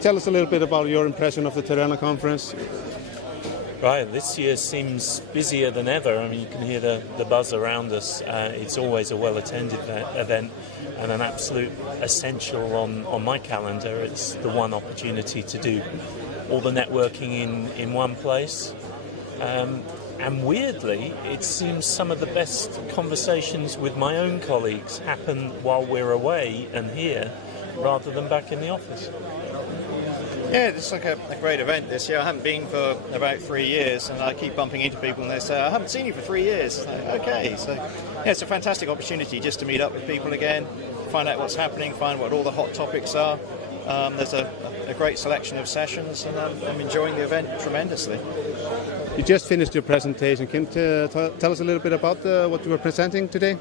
Tell us a little bit about your impression of the Terena conference. Right, this year seems busier than ever. I mean, you can hear the buzz around us. It's always a well-attended event and an absolute essential on my calendar. It's the one opportunity to do all the networking in one place. And weirdly, it seems some of the best conversations with my own colleagues happen while we're away and here, rather than back in the office. Yeah, it's like a great event this year. I haven't been for about 3 years, and I keep bumping into people and they say, I haven't seen you for 3 years. Like, okay, so yeah, it's a fantastic opportunity just to meet up with people again, find out what's happening, find what all the hot topics are. There's a great selection of sessions, and I'm enjoying the event tremendously. You just finished your presentation. Can you tell us a little bit about what you were presenting today?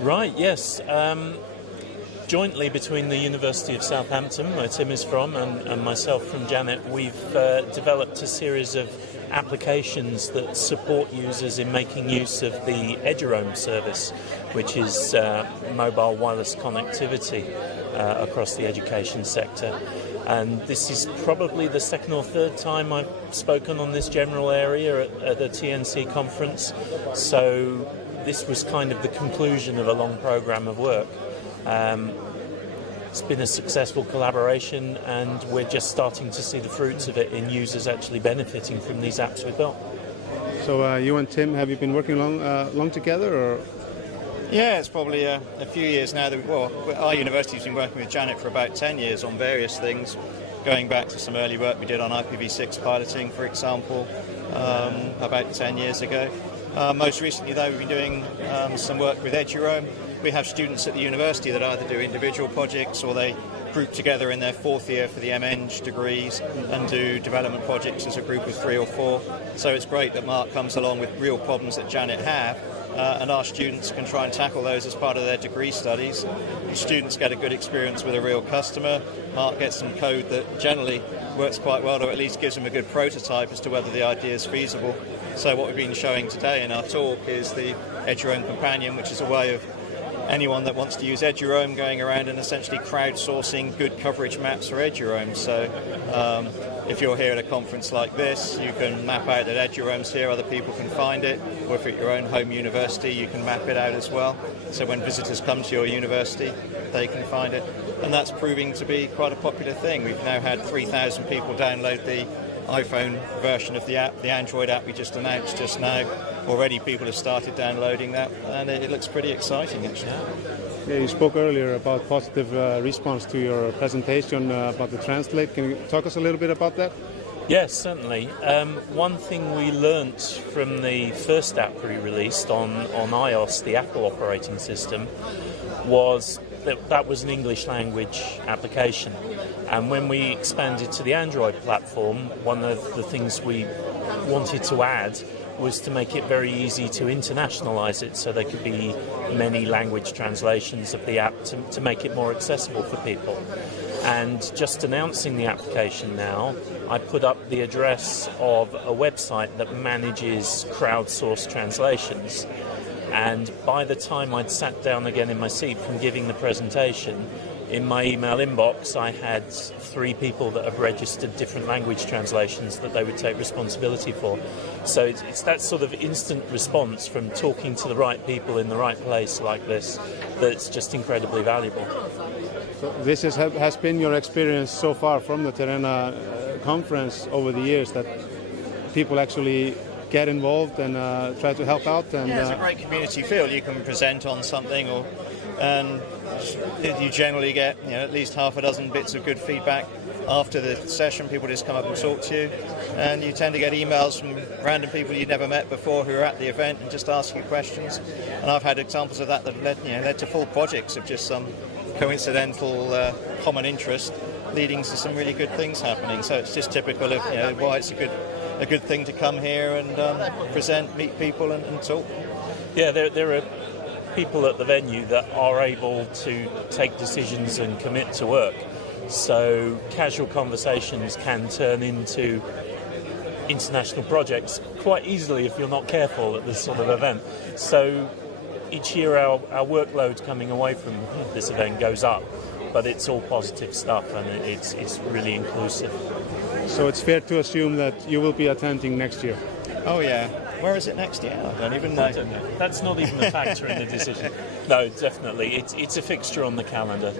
Right, yes. Jointly between the University of Southampton, where Tim is from, and myself from Janet, we've developed a series of applications that support users in making use of the Eduroam service, which is mobile wireless connectivity across the education sector. And this is probably the second or third time I've spoken on this general area at the TNC conference. So this was kind of the conclusion of a long program of work. It's been a successful collaboration, and we're just starting to see the fruits of it in users actually benefiting from these apps we've built. So you and Tim, have you been working long together, or? Yeah, it's probably a few years now. Our university's been working with Janet for about 10 years on various things, going back to some early work we did on IPv6 piloting, for example, about 10 years ago. Most recently, though, we've been doing some work with Eduroam. We have students at the university that either do individual projects or they group together in their fourth year for the MEng degrees and do development projects as a group of 3 or 4. So it's great that Mark comes along with real problems that Janet have, and our students can try and tackle those as part of their degree studies. The students get a good experience with a real customer. Mark gets some code that generally works quite well, or at least gives them a good prototype as to whether the idea is feasible. So what we've been showing today in our talk is the Eduroam Companion, which is a way of anyone that wants to use Eduroam going around and essentially crowdsourcing good coverage maps for Eduroam. So if you're here at a conference like this, you can map out that Eduroam's here, other people can find it, or if at your own home university, you can map it out as well. So when visitors come to your university, they can find it. And that's proving to be quite a popular thing. We've now had 3,000 people download the iPhone version of the app, the Android app we just announced just now. Already people have started downloading that, and it looks pretty exciting actually. Yeah, you spoke earlier about positive response to your presentation about the Translate. Can you talk us a little bit about that? Yes, certainly. One thing we learnt from the first app we released on iOS, the Apple operating system, was that was an English language application. And when we expanded to the Android platform, one of the things we wanted to add was to make it very easy to internationalize it, so there could be many language translations of the app to make it more accessible for people. And just announcing the application now, I put up the address of a website that manages crowdsourced translations. And by the time I'd sat down again in my seat from giving the presentation, in my email inbox I had 3 people that have registered different language translations that they would take responsibility for. So it's that sort of instant response from talking to the right people in the right place like this that's just incredibly valuable. So this has been your experience so far from the Terena conference over the years, that people actually get involved and try to help out. And yeah, it's a great community feel. You can present on something, and you generally get at least half a dozen bits of good feedback after the session. People just come up and talk to you, and you tend to get emails from random people you've never met before who are at the event and just ask you questions. And I've had examples of that led to full projects of just some coincidental common interest leading to some really good things happening. So it's just typical of why it's a good thing to come here and present, meet people and talk. Yeah, there are people at the venue that are able to take decisions and commit to work. So casual conversations can turn into international projects quite easily if you're not careful at this sort of event. So each year our workload coming away from this event goes up, but it's all positive stuff, and it's really inclusive. So it's fair to assume that you will be attending next year. Oh yeah. Where is it next year? I don't even know. I don't know. That's not even a factor in the decision. No, definitely. It's a fixture on the calendar.